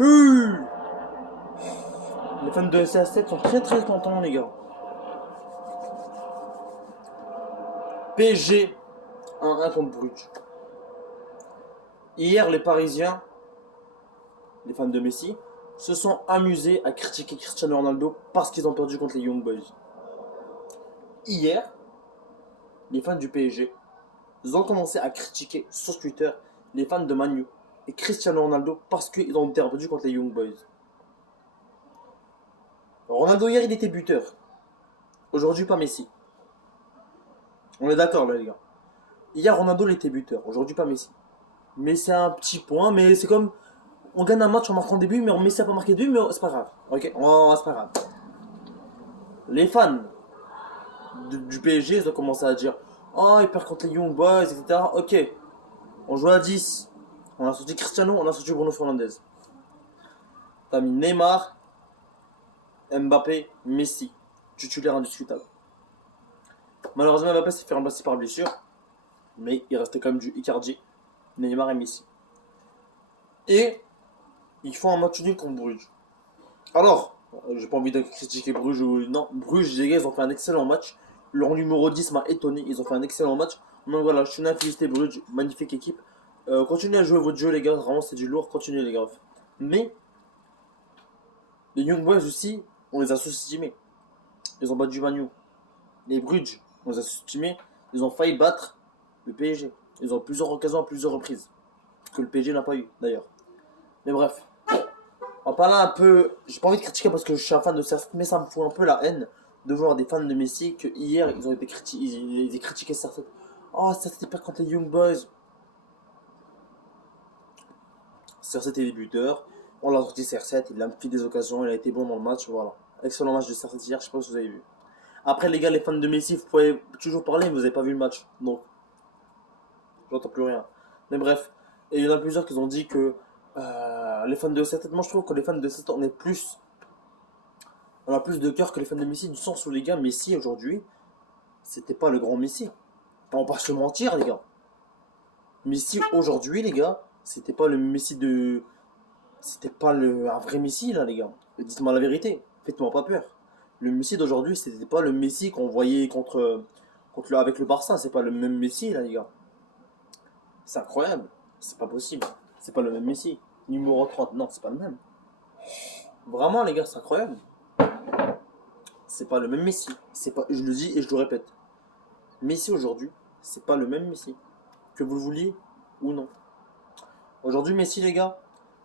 Hum. Les fans de CR7 sont très très contents, les gars. PSG 1-1 contre Bruges. Hier, les Parisiens, les fans de Messi, se sont amusés à critiquer Cristiano Ronaldo parce qu'ils ont perdu contre les Young Boys. Hier, les fans du PSG, ils ont commencé à critiquer sur Twitter les fans de Man U et Cristiano Ronaldo parce qu'ils ont perdu contre les Young Boys. Ronaldo hier, il était buteur. Aujourd'hui, pas Messi. On est d'accord là, les gars. Hier, Ronaldo, il était buteur. Aujourd'hui, pas Messi. Mais c'est un petit point, mais c'est comme on gagne un match en marquant des buts, mais Messi n'a pas marqué de but, mais c'est pas grave. Ok, oh, c'est pas grave. Les fans du PSG, ils ont commencé à dire oh, il perd contre les Young Boys, etc. Ok, on joue à 10. On a sorti Cristiano, on a sorti Bruno Fernandes. T'as mis Neymar, Mbappé, Messi. Titulaire indiscutable. Malheureusement, Mbappé s'est fait remplacer par blessure. Mais il restait quand même du Icardi, Neymar et Messi. Et ils font un match nul contre Bruges. Alors, j'ai pas envie de critiquer Bruges ou non. Bruges, les gars, ils ont fait un excellent match. Leur numéro 10 m'a étonné. Ils ont fait un excellent match. Donc voilà, je suis à féliciter Bruges. Magnifique équipe. Continuez à jouer votre jeu, les gars. Vraiment, c'est du lourd. Continuez, les gars. Mais les Young Boys aussi, on les a sous-estimés. Ils ont battu Manu. Les Bruges, on les a sous-estimés. Ils ont failli battre le PSG. Ils ont plusieurs occasions à plusieurs reprises. Que le PSG n'a pas eu, d'ailleurs. Mais bref. En parlant un peu, j'ai pas envie de critiquer parce que je suis un fan de CR7, mais ça me fout un peu la haine de voir des fans de Messi que hier ils ont été ils critiqué CR7. Oh, CR7 perd contre les Young Boys. CR7 est débuteur, on l'a sorti CR7, il a fait des occasions, il a été bon dans le match, voilà. Excellent match de CR7 hier, je sais pas si vous avez vu. Après les gars, les fans de Messi, vous pouvez toujours parler, mais vous avez pas vu le match, donc j'entends plus rien. Mais bref, et il y en a plusieurs qui ont dit que les fans de CR7, moi je trouve que les fans de CR7 on a plus de cœur que les fans de Messi, du sens où les gars, Messi aujourd'hui, c'était pas le grand Messi. On va pas se mentir, les gars. Messi aujourd'hui, les gars, c'était pas le Messi de. C'était pas un vrai Messi, là, les gars. Dites-moi la vérité. Faites-moi pas peur. Le Messi d'aujourd'hui, c'était pas le Messi qu'on voyait avec le Barça. C'est pas le même Messi, là, les gars. C'est incroyable. C'est pas possible. C'est pas le même Messi. Numéro 30, non, c'est pas le même. Vraiment, les gars, c'est incroyable. C'est pas le même Messi. C'est pas, je le dis et je le répète. Messi aujourd'hui, c'est pas le même Messi. Que vous le vouliez ou non. Aujourd'hui, Messi, les gars,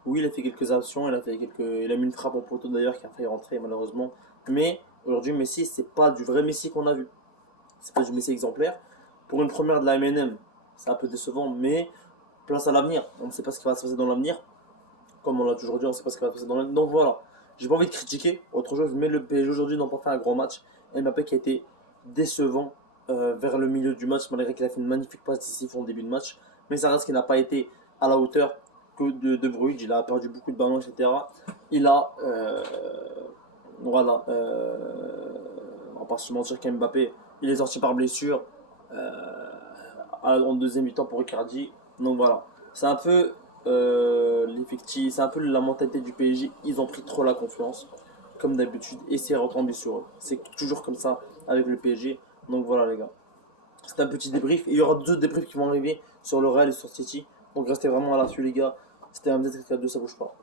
oui, il a fait quelques actions, il a mis une frappe en poteau d'ailleurs qui a failli rentrer malheureusement. Mais aujourd'hui, Messi, c'est pas du vrai Messi qu'on a vu. C'est pas du Messi exemplaire. Pour une première de la MNM, c'est un peu décevant, mais place à l'avenir. On ne sait pas ce qui va se passer dans l'avenir. Comme on l'a toujours dit, on ne sait pas ce qui va se passer dans l'avenir. Donc voilà, j'ai pas envie de critiquer autre chose, mais le PSG aujourd'hui n'a pas fait un grand match. Mbappé qui a été décevant vers le milieu du match, malgré qu'il a fait une magnifique passe décisive en début de match. Mais ça reste qu'il n'a pas été à la hauteur que de Bruges. Il a perdu beaucoup de ballons, etc. Il a. Voilà. On va pas se mentir qu'Mbappé, il est sorti par blessure en deuxième mi-temps pour Icardi. Donc voilà. C'est un peu l'effectif, c'est un peu la mentalité du PSG. Ils ont pris trop la confiance, comme d'habitude, et c'est retombé sur eux. C'est toujours comme ça avec le PSG. Donc voilà, les gars. C'est un petit débrief. Et il y aura d'autres débriefs qui vont arriver sur le Real et sur City. Donc restez vraiment à l'affût, les gars. C'était un 2, ça bouge pas.